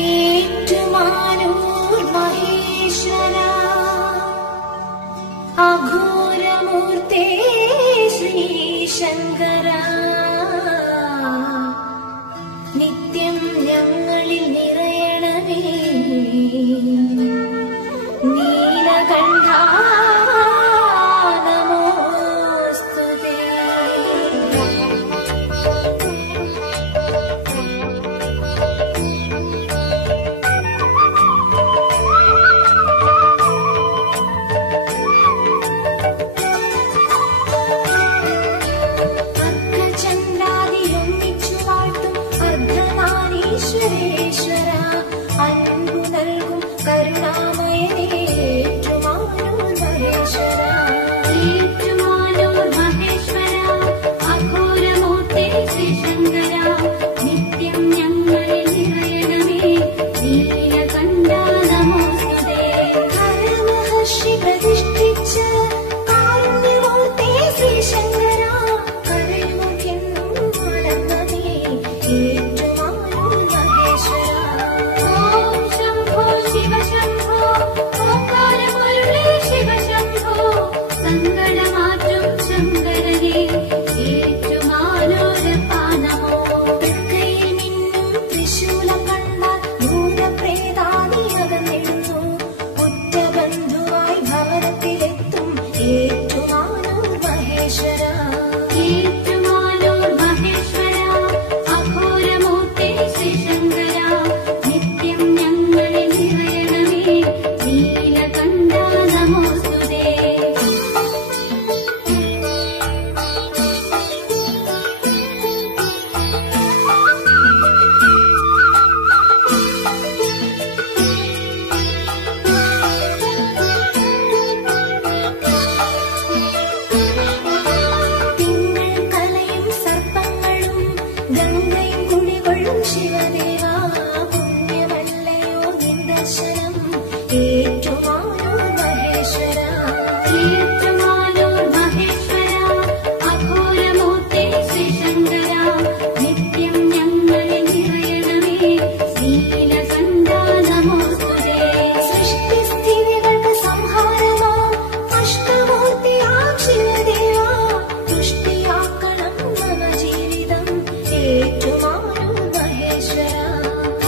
ഏറ്റുമാനൂർ മഹേശ്വര അഘോരമൂർത്തേ ശ്രീശങ്കര നിത്യം ഞങ്ങളിൽ നിറയണമേ നീലകണ്ഠ നമോസ്തുതേ. അർദ്ധചന്ദ്രാദിയൊന്നിച്ചു വാഴ്ത്തും അർദ്ധനാരീശ്വരേശ്വര അൻപു നൽകും കരുണാമയനേ ഏറ്റുമാനൂർ മഹേശ്വര. ഏറ്റുമാനൂർ മഹേശ്വര അഘോരമൂർത്തേ ശ്രീശങ്കര നിത്യം ഞങ്ങളിൽ നിറയണമേ നീലകണ്ഠ നമോസ്തുതേ. ഹരമഹർഷി പ്രതിഷ്ഠിച്ച കാരുണ്യമൂർത്തേ ശ്രീശങ്കര കരയുമെന്നും വളർന്നതേ ഏറ്റുമാനൂർ മഹേശ്വര. ഓം ശംഭോ ശിവശംഭോ ഓംകാരമുരളി ശിവശംഭോ സങ്കടമാറ്റും ശങ്കരനേ ഏറ്റുമാനൂരപ്പ നമോ. തൃക്കൈയിൽ മിന്നും ത്രിശൂലം കണ്ടാൽ ഭൂതപ്രേതാദിയകന്നിടുന്നു. ഉറ്റബന്ധുവായി ഭവനത്തിലെത്തും ഏറ്റുമാനൂർ മഹേശ്വര. ഏറ്റുമാനൂർ മഹേശ്വര അഘോരമൂർത്തേ ശ്രീശങ്കര നിത്യം ഞങ്ങളിൽ നിറയണമേ നീലകണ്ഠ നമോസ്തുതേ. തിങ്കൾ കലയും സർപ്പങ്ങളും ഗംഗയും കുടികൊള്ളും ശിവദേവ പുണ്യമല്ലയോ നിൻ ദർശനം ഏറ്റുമാനൂർ മഹേശ്വര. ഏറ്റുമാനൂർ മഹേശ്വര അഘോരമൂർത്തേ ശ്രീശങ്കര നിത്യം ഞങ്ങളിൽ നിറയണമേ നീലകണ്ഠ നമോസ്തുതേ. സൃഷ്ടിസ്ഥിതികൾക്ക് സംഹാരമാം അഷ്ടമൂർത്തിയാം ശിവദേവ തുഷ്ടിയാക്കണം മമ ജീവിതം ഏറ്റുമാനൂർ മഹേശ്വര.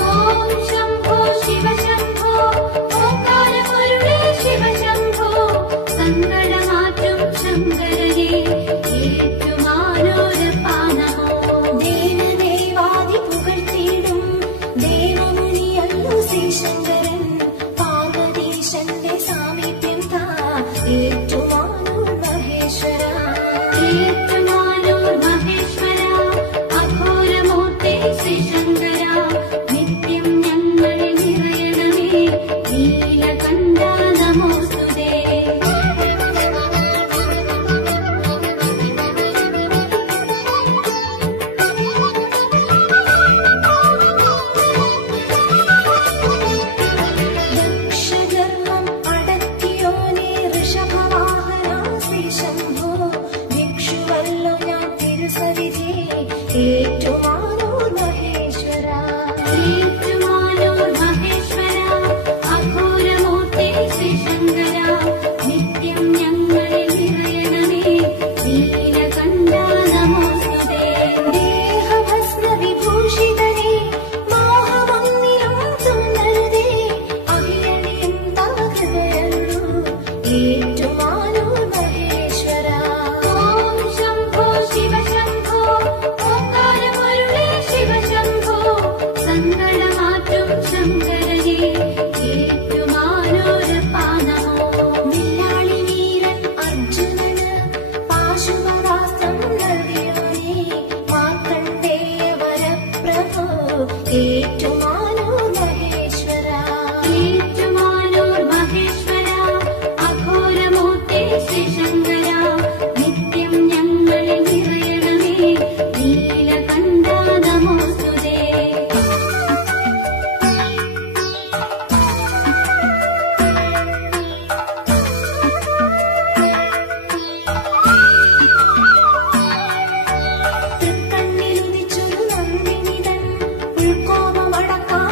ഓം ശംഭോ ശിവശംഭോ ഓംകാരമുരളി ശിവശംഭോ സങ്കടമാറ്റും ശങ്കരനേ ഏറ്റുമാനൂരപ്പ നമോ. ദേവദേവാദി പുകഴ്ത്തിയിടും ദേവമുനിയല്ലു ശ്രീശങ്കരൻ പാർവതീശന്റെ സാമീപ്യം താ ഏറ്റുമാനൂർ മഹേശ്വര. ഏറ്റുമാനൂർ മഹേശ്വര അഘോരമൂർത്തേ ശ്രീശങ്കര നിത്യം ഞങ്ങളിൽ നിറയണമേ നീലകണ്ഠ നമോസ്തുതേ. ദക്ഷഗർവം അടക്കിയോനേ ഋഷഭവാഹന ശ്രീശംഭോ ഭിക്ഷുവല്ലോ ഞാൻ തിരുസവിധേ ഏറ്റുമാനൂർ മഹേശ്വര. ഏറ്റുമാനൂർ മഹേശ്വര അഘോരമൂർത്തേ ശ്രീശങ്കര നിത്യം ഞങ്ങളിൽ നിറയണമേ നീലകണ്ഠ നമോസ്തുതേ. ദേഹഭസ്മ വിഭൂഷിതനേ മോഹമൊന്നിലും തുന്നരുതേ അഹിരണിയും തവഹൃദയരുളു ഏറ്റുമാനൂർ മഹേശ്വര. ഓം ശംഭോ ശിവശംഭോ ഓംകാരമുരളി ശിവശംഭോ സങ്കടമാറ്റും ശങ്കരനേ ഏറ്റുമാനൂരപ്പ നമോ. വില്ലാളി വീരൻ അർജുനന് പാശുപതാസ്ത്രം നൽകിയോനേ മാർക്കണ്ഡേയ വരപ്രഭോ ഏറ്റുമാനൂർ മഹേശ്വര. ഏറ്റുമാനൂർ മഹേശ്വര അഘോരമൂർത്തേ ശ്രീശങ്കര നിത്യം ഞങ്ങളിൽ നിറയണമേ നീലകണ്ഠ നമോസ്തുതേ. തൃക്കണ്ണിലുദിച്ചൊരു നന്ദിനിതൻ ഉൾക്കോപമടക്കാൻ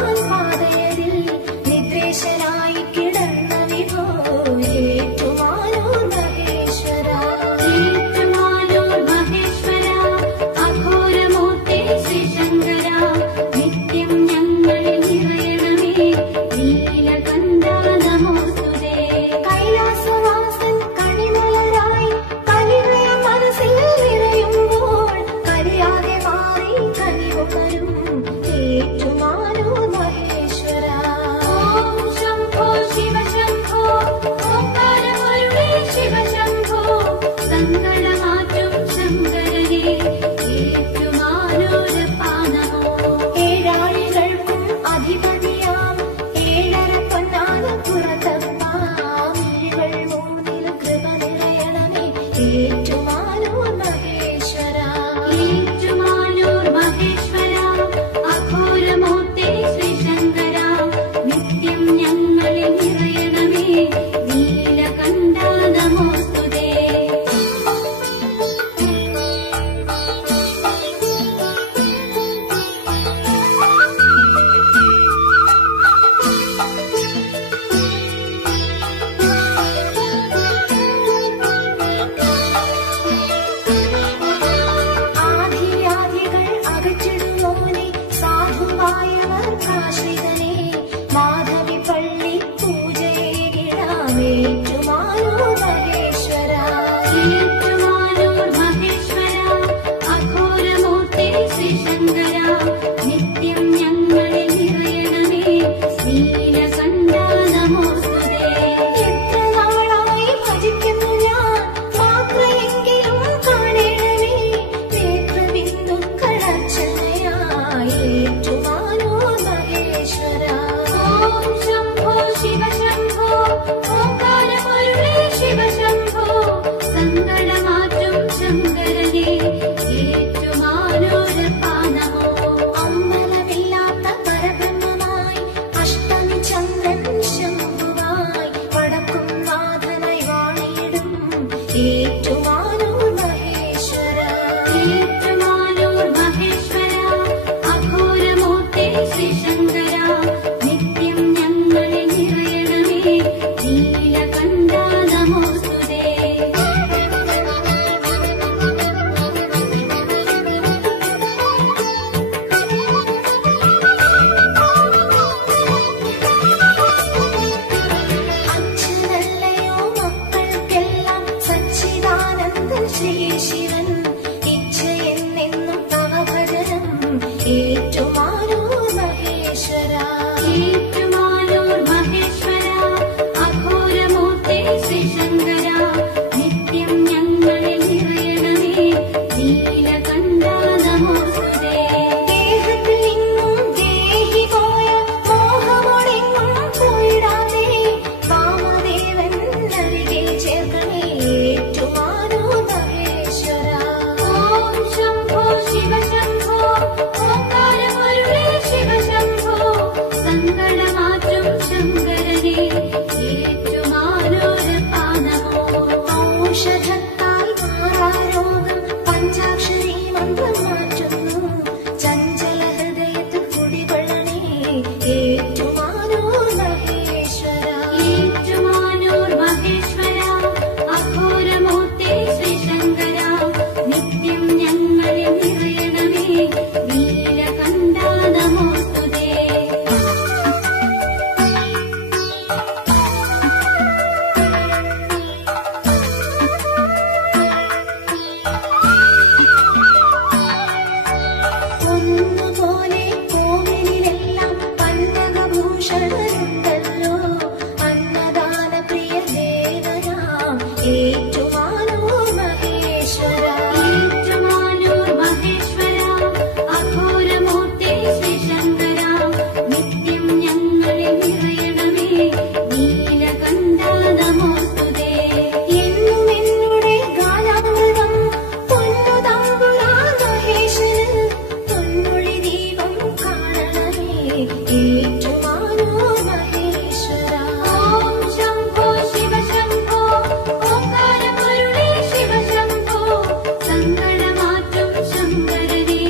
ഗുരുവായൂരവർക്കാശ്രിതനെ മാധവി പള്ളി പൂജയേകിടാമേറ്റുമാനൂർ മഹേശ്വര. ഏറ്റുമാനൂർ മഹേശ്വര അഘോരമൂർത്തി ശ്രീശങ്കര നിത്യം ഞങ്ങളിൽ നിറയണമേ നീലകണ്ഠ നമോസ്തുതേ. എത്ര നാളായി ഭജിക്കുന്നു ഞാൻ മാത്രയെങ്കിലും കാണണമേ നേത്രബിന്ദുക്കളർച്ചനയായി ഏറ്റുമാനൂർ മഹേശ്വര. ഓം ശംഭോ ശിവശംഭോ ഓംകാരമരുളേ ശിവശംഭോ സങ്കടമാറ്റും ശങ്കരനേ ഏറ്റുമാനൂരപ്പാ നമോ. അമ്പലമില്ലാത്ത പരബ്രഹ്മമായി അഷ്ടമി ചന്ദ്രൻ ശംഭുവായി വടക്കും നാഥനായി വാണിയിടും ഏറ്റുമാനൂർ മഹേശ്വര. ഏറ്റുമാനൂർ മഹേശ്വര അഘോരമൂർത്തി ശ്രീശങ്കര നിത്യം ഞങ്ങളിൽ നിറയണമേ നീലകണ്ഠ നമോസ്തുതേ. അച്ഛനല്ലയോ മക്കൾക്കെല്ലാം സച്ചിദാനന്ദൻ ശ്രീ ശിവൻ ഇച്ഛയെന്നെന്നും തവ ഭജനം ഏറ്റുമാനൂർ മഹേശ്വര. ഏറ്റുമാനൂർ മഹേശ്വര അഘോരമൂർത്തി ശ്രീശങ്കര നിത്യം ഞങ്ങളിൽ നിറയണമേ നീലകണ്ഠ നമോസ്തുതേ. ദേഹത്തിൽ നിന്നും ദേഹി പോയ മോഹമൊടെങ്ങും പോയിടാതെ വാമദേവൻ അരികിൽ ചേർക്കണേ ഏറ്റുമാനൂർ മഹേശ്വര. ഓം ശംഭോ ശിവശംഭോ ഓംകാരമരുളേ ശിവശംഭോ സങ്കടമാറ്റും ശങ്കരനേ ഏറ്റുമാനൂരപ്പാ നമോ. ഔഷധത്താൽ മാറാരോഗം പഞ്ചാക്ഷരി മന്ത്രം മാറ്റുന്നു ചഞ്ചല ഹൃദയത്തിൽ കുടികൊള്ളണേ ഏറ്റുമാനൂർ മഹേശ്വര. ഏറ്റുമാനൂർ മഹേശ്വര അഘോരമൂർത്തി ശ്രീശങ്കര നിത്യം ഞങ്ങളിൽ നിറയണമേ നീലകണ്ഠ നമോസ്തുതേ. ഒന്നുപോലെ കോവിലെല്ലാം പന്നകഭൂഷണരുണ്ടല്ലോ അന്നദാന പ്രിയ ദേവനാം ഏറ്റുമാനൂർ മഹേശ്വര. ഏറ്റുമാനൂർ മഹേശ്വര അഘോരമൂർത്തി ശ്രീശങ്കര നിത്യം ഞങ്ങളിൽ നിറയണമേ നീലകണ്ഠ നമോസ്തുതേ. എന്നും എന്നുടെ ഗാനാമൃതം പൊന്നു തമ്പുരാൻ മഹേശ്വരൻ പൊന്നൊളി ദീപം കാണണമേ ഏറ്റുമാനൂർ മഹേശ്വര. ഓം ശംഭോ ശിവശംഭോ ഓംകാരമരുളേ ശിവശംഭോ സങ്കടമാറ്റും ശങ്കരനേ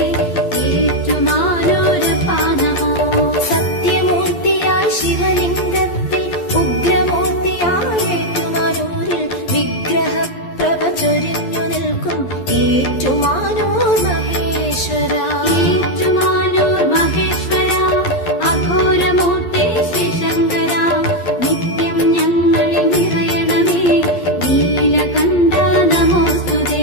ഏറ്റുമാനൂരപ്പാ നമോ. സത്യമൂർത്തിയായ ശിവലിംഗത്തിൽ ഉഗ്രമൂർത്തിയായ ഏറ്റുമാനൂരിൽ വിഗ്രഹപ്രഭ ചൊരിഞ്ഞു നിൽക്കും ഏറ്റുമാനൂർ മഹേശ്വര. ഏറ്റുമാനൂർ മഹേശ്വര അഘോരമൂർത്തി ശ്രീശങ്കര നിത്യം ഞങ്ങളിൽ നിറയണമേ നീലകണ്ഠ നമോസ്തുതേ.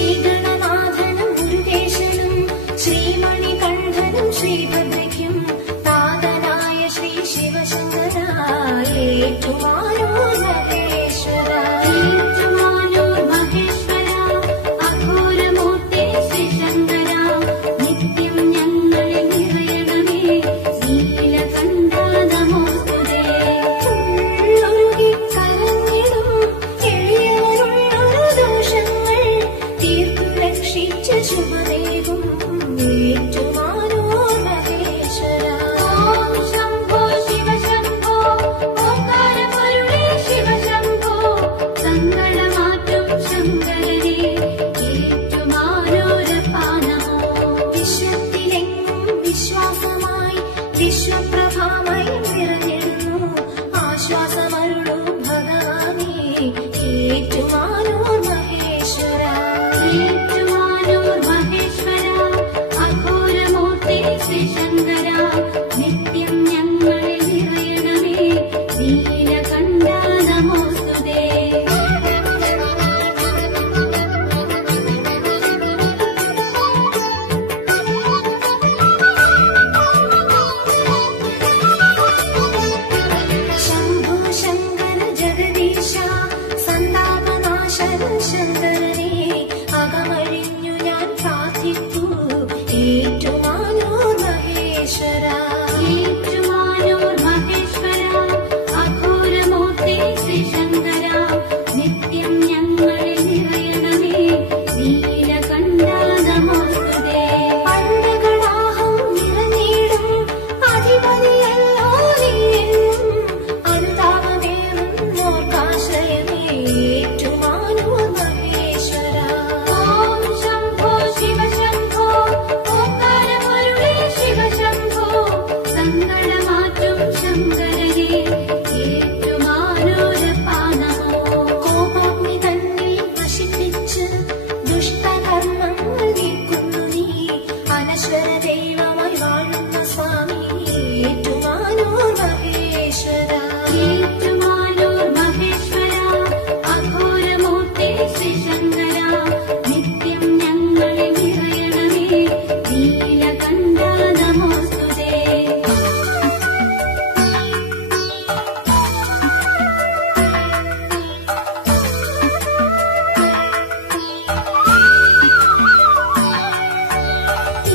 ശ്രീഗണനാഥനും മുരുകേശനും ശ്രീമണികണ്ഠനും ശ്രീഭദ്രയ്ക്കും താതനായ ശ്രീ ശിവശങ്കരായ ഏറ്റുമാനൂർ മഹേശ്വര. ഏറ്റുമാനൂർ മഹേശ്വര അഘോരമൂർത്തി ശ്രീശങ്കര നിത്യം ഞങ്ങളിൽ നിറയണമേ നീലകണ്ഠ നമോസ്തുതേ. ഉള്ളൊരുകി കരഞ്ഞിടും എളിയവരുള്ളൊരു ദോഷങ്ങൾ തീർത്തു രക്ഷിച്ച ശുഭദേവും ഏറ്റുമാനൂർ മഹേശ്വര. അനശ്വര ദൈവമായി വാഴുന്ന സ്വാമി ഏറ്റുമാനൂർ മഹേശ്വര. ഏറ്റുമാനൂർ മഹേശ്വര അഘോരമൂർത്തി ശ്രീശങ്കര നിത്യം ഞങ്ങളെ നിറയണമേ നീലകണ്ഠ നമോസ്തുതേ.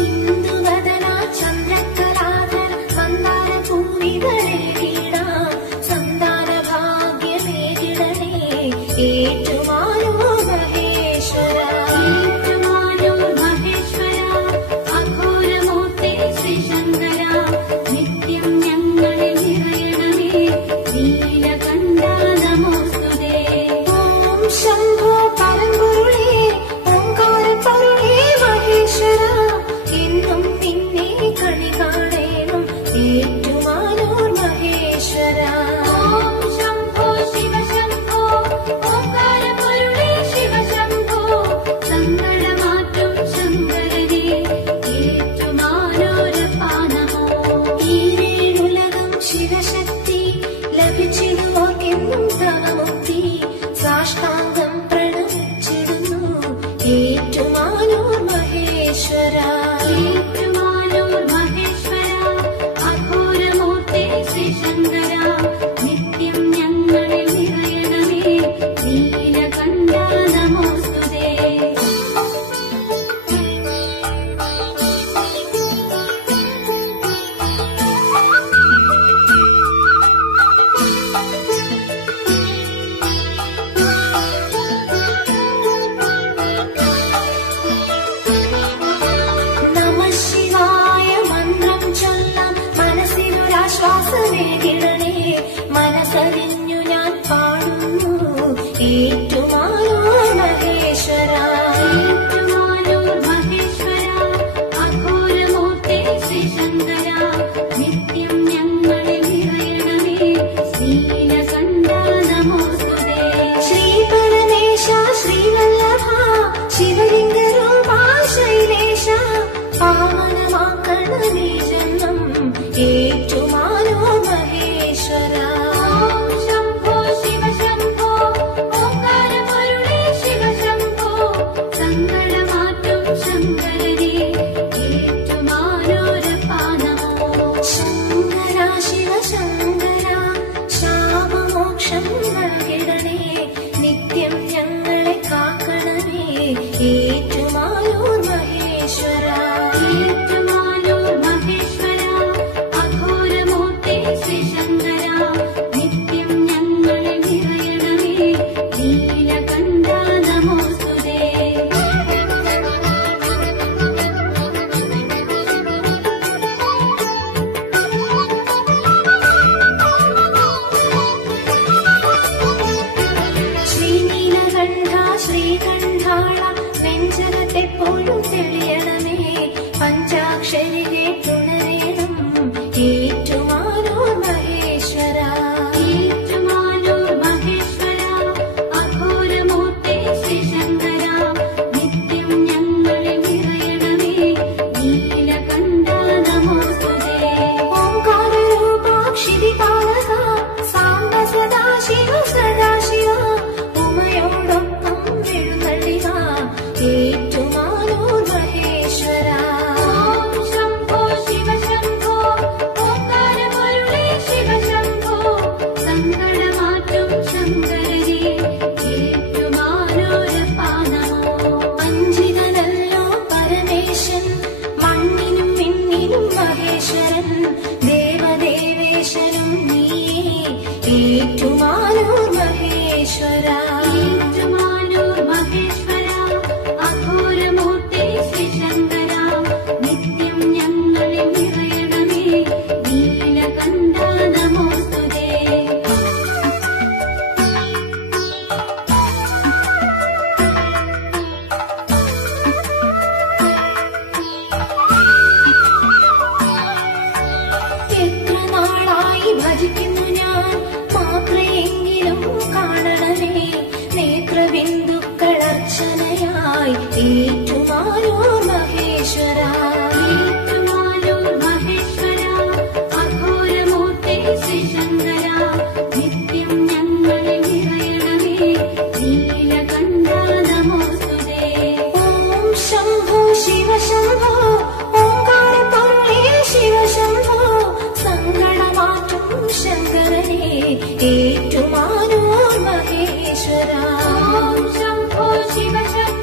ഇന്ദുവദന ചന്ദ്രകലാധര മന്ദാര പൂവിതളേ വീണാം സന്താന ഭാഗ്യമേകിടണേ ഏറ്റുമാനൂർ മഹേശ്വര. ഏറ്റുമാനൂർ മഹേശ്വര അഘോരമൂർത്തി ശ്രീശങ്കര നിത്യം ഞങ്ങളെ നിറയണമേ നീലകണ്ഠ നമോസ്തുതേ. ഓം ശംഭോ പരമ്പൊരുളേ ഓംകാരപ്പരുളേ മഹേശ്വര എന്നും നിന്നെ കണി കാണേണം ഏറ്റുമാനൂർ മഹേശ്വര. ഓം ശംഭോ ശിവശംഭോ ഓംകാരപൊരുളേ ശിവശംഭോ സങ്കടമാറ്റും ശങ്കരനേ ഏറ്റുമാനൂരപ്പാ നമോ. ഈ വേണുലകം ശിവശക്തി ലഭിച്ചിടുവാക്കെന്നും തവമുക്തി സാഷ്ടാംഗം പ്രണമിച്ചിടുന്നു ഏറ്റുമാനൂർ മഹേശ്വര. ഏറ്റുമാനൂർ മഹേശ്വര അഘോരമൂർത്തി ശ്രീശങ്കര നിത്യം ഞങ്ങളെ നിറയണമേ നീലകണ്ഠ നമോസ്തുതേ. നമഃ ശിവായ മന്ത്രം ചൊല്ലാം മനസ്സിലൊരാശ്വാസമേകിടണേ മനസ്സറിഞ്ഞു ഞാൻ പാടുന്നു ഏറ്റുമാനൂർ മഹേശ്വര. ഏറ്റുമാനൂർ മഹേശ്വര അഘോരമൂർത്തി ശ്രീശങ്കര നിത്യം ഞങ്ങളെ നിറയണമേ നീലകണ്ഠ നമോസ്തുതേ. ശ്രീ പരമേശ ശ്രീവല്ലഭ ശിവലിംഗരൂപ ശൈലേശ പാവനമാക്കണമേ ജന്മം ഏറ്റുമാനൂർ മഹേശ്വര. ഓം ശംഭോ ശിവശംഭോ ഓംകാരപൊരുളേ ശിവശംഭോ സങ്കടമാറ്റും ശങ്കരനേ ഏറ്റുമാനൂരപ്പാ നമോ. ശങ്കര ശിവശങ്കര ശാപമോക്ഷം നൽകിടണേ നിത്യം ഞങ്ങളെ കാക്കണമേ ഏറ്റുമാനൂർ മഹേശ്വര. ഏറ്റുമാനൂർ മഹേശ്വര അഘോരമൂർത്തി ശ്രീശങ്കര നിത്യം ഞങ്ങളെ നിറയണമേ നീലകണ്ഠ നമോസ്തുതേ. ശ്രീനീലകണ്ഠ ശ്രീകണ്ഠാള നെഞ്ചകത്തെപ്പോഴും തെളിയണമേ പഞ്ചാക്ഷരി കേട്ടുണരേണം ഏറ്റുമാനൂർ മഹേശ്വര. ഏറ്റുമാനൂർ മഹേശ്വര അഘോരമൂർത്തി ശ്രീശങ്കര നിത്യം ഞങ്ങളെ നിറയണമേ നീലകണ്ഠ നമോസ്തുതേ. ഓംകാരരൂപാക്ഷിതിപാലക സാംബ സദാശിവ സദാശിവ ഉമയോടൊപ്പം എഴുന്നള്ളിവ ഏറ്റുമാനൂർ മഹേശ്വര. ഓം ശംഭോ ശിവശംഭോ ഓംകാരപൊരുളേ ശിവശംഭോ സങ്കടമാറ്റും ശങ്കരനേ ഏറ്റുമാനൂരപ്പാ നമോ. അഞ്ചിതനല്ലോ പരമേശൻ മണ്ണിനും വിണ്ണിനും മഹേശ്വരൻ ദേവദേവേശനും നീയേ ഏറ്റുമാനൂർ മഹേശ്വര. ഏറ്റുമാനൂർ മഹേശ്വര അഘോരമൂർത്തി ശ്രീശങ്കര നിത്യം ഞങ്ങളെ നിറയണമേ നീലകണ്ഠ നമോസ്തുതേ. ശിവശംഭോ